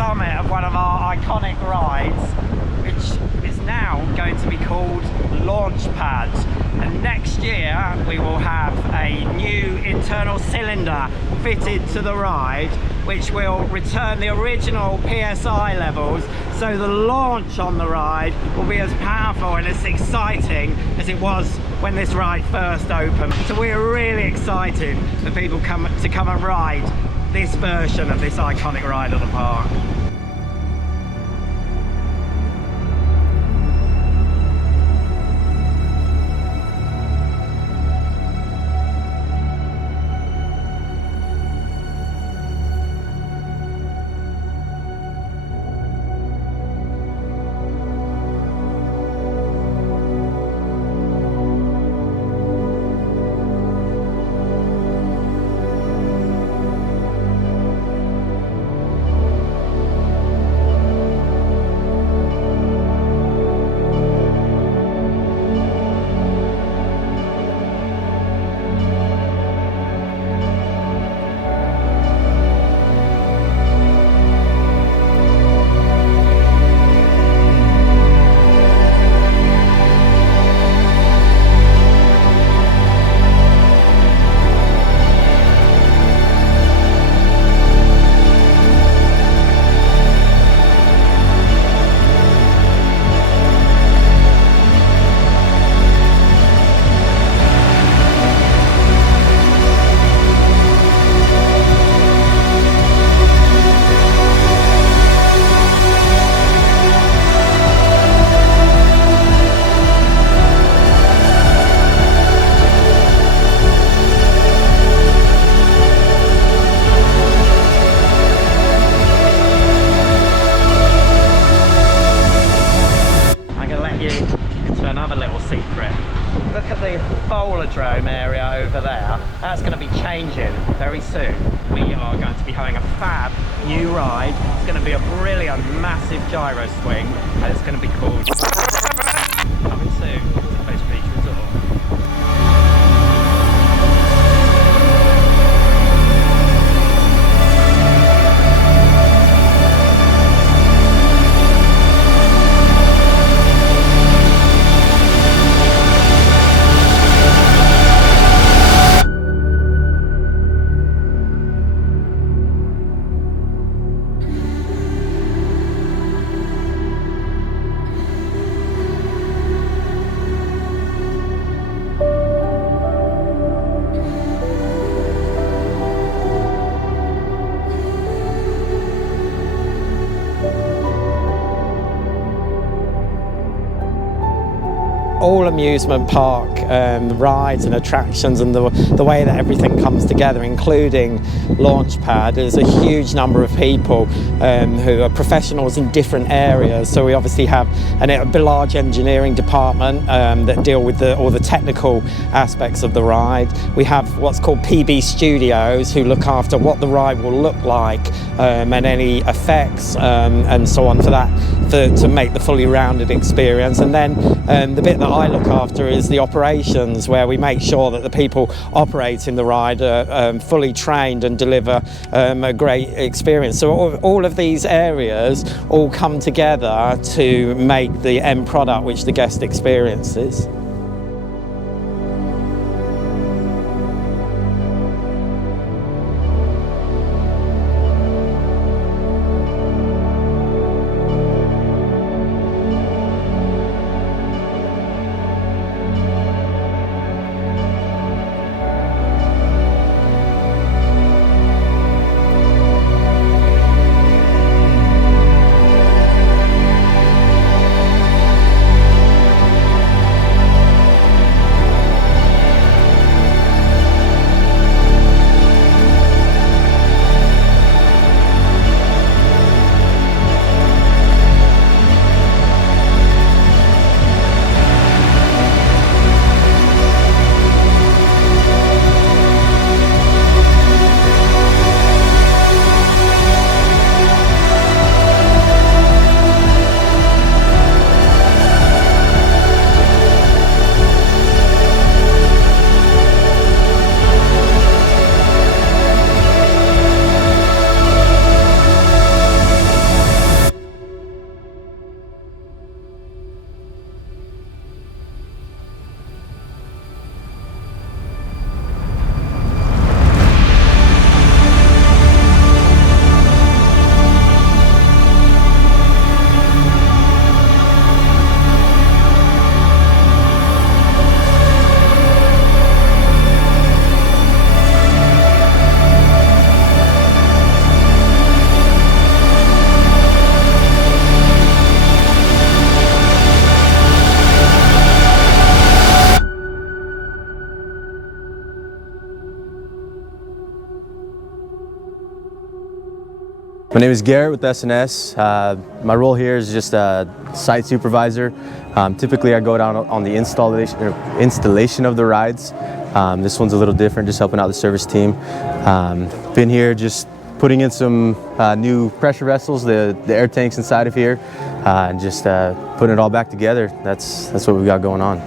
summit of one of our iconic rides, which is now going to be called Launchpad. And next year we will have a new internal cylinder fitted to the ride, which will return the original PSI levels, so the launch on the ride will be as powerful and as exciting as it was when this ride first opened. So we're really excited for people to come and ride this version of this iconic ride at the park. Area over there, that's going to be changing very soon. We are going to be having a fab new ride. It's going to be a brilliant massive gyro swing, and it's going to be called coming soon to Coast Beach Resort. All amusement park rides and attractions and the way that everything comes together, including Launchpad, is a huge number of people who are professionals in different areas. So we obviously have a large engineering department that deal with all the technical aspects of the ride. We have what's called PB Studios, who look after what the ride will look like and any effects and so on to make the fully rounded experience. And then the bit that I look after is the operations, where we make sure that the people operating the ride are fully trained and deliver a great experience. So all of these areas all come together to make the end product which the guest experiences. My name is Gyro with SNS. My role here is just a site supervisor. Typically I go down on the installation of the rides. This one's a little different, just helping out the service team. Been here just putting in some new pressure vessels, the air tanks inside of here, and just putting it all back together. That's what we've got going on.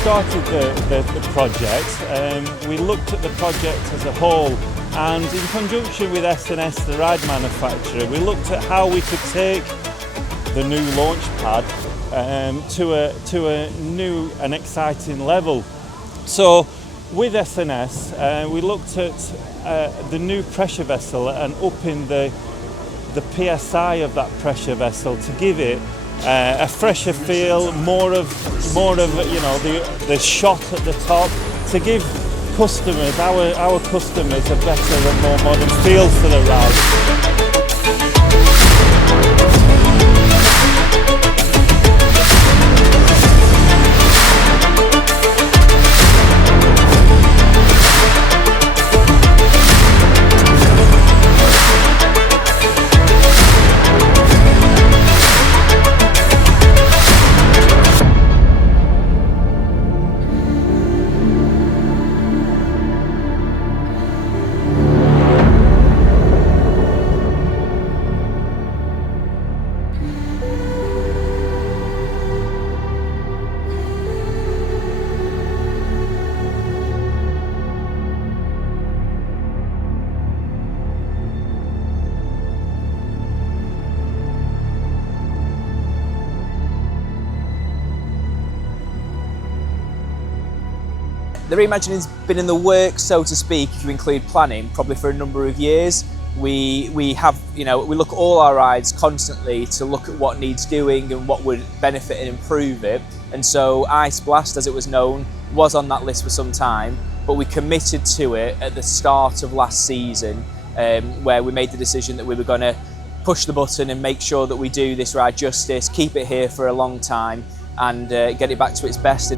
Started the project, we looked at the project as a whole, and in conjunction with SNS, the ride manufacturer, we looked at how we could take the new launch pad to a new and exciting level. So with SNS, we looked at the new pressure vessel and upping the PSI of that pressure vessel to give it a fresher feel, more of the shot at the top, to give customers, our customers, a better and more modern feel for the ride. The reimagining's been in the works, so to speak, if you include planning, probably for a number of years. We have, we look at all our rides constantly to look at what needs doing and what would benefit and improve it. And so Ice Blast, as it was known, was on that list for some time, but we committed to it at the start of last season, where we made the decision that we were going to push the button and make sure that we do this ride justice, keep it here for a long time, and get it back to its best.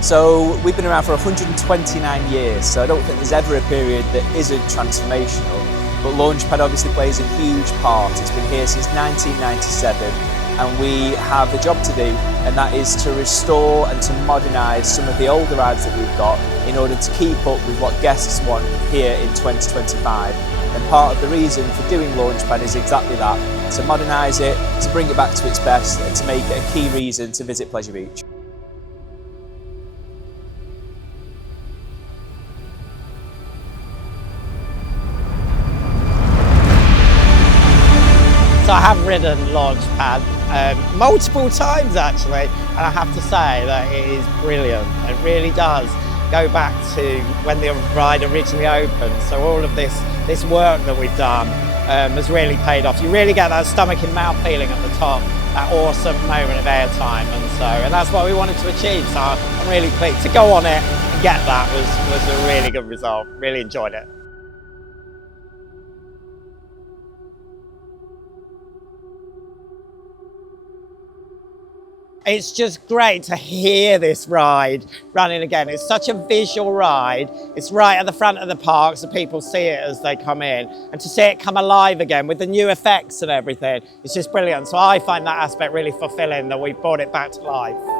So we've been around for 129 years, so I don't think there's ever a period that isn't transformational. But Launchpad obviously plays a huge part. It's been here since 1997, and we have a job to do, and that is to restore and to modernise some of the older rides that we've got in order to keep up with what guests want here in 2025. And part of the reason for doing Launchpad is exactly that, to modernise it, to bring it back to its best, and to make it a key reason to visit Pleasure Beach. So I have ridden Launchpad multiple times actually, and I have to say that it is brilliant. It really does go back to when the ride originally opened. So all of this work that we've done has really paid off. You really get that stomach and mouth feeling at the top that awesome moment of airtime, and that's what we wanted to achieve. So I'm really pleased to go on it and get that was a really good result. Really enjoyed it. It's just great to hear this ride running again. It's such a visual ride. It's right at the front of the park, so people see it as they come in. And to see it come alive again with the new effects and everything, it's just brilliant. So I find that aspect really fulfilling, that we brought it back to life.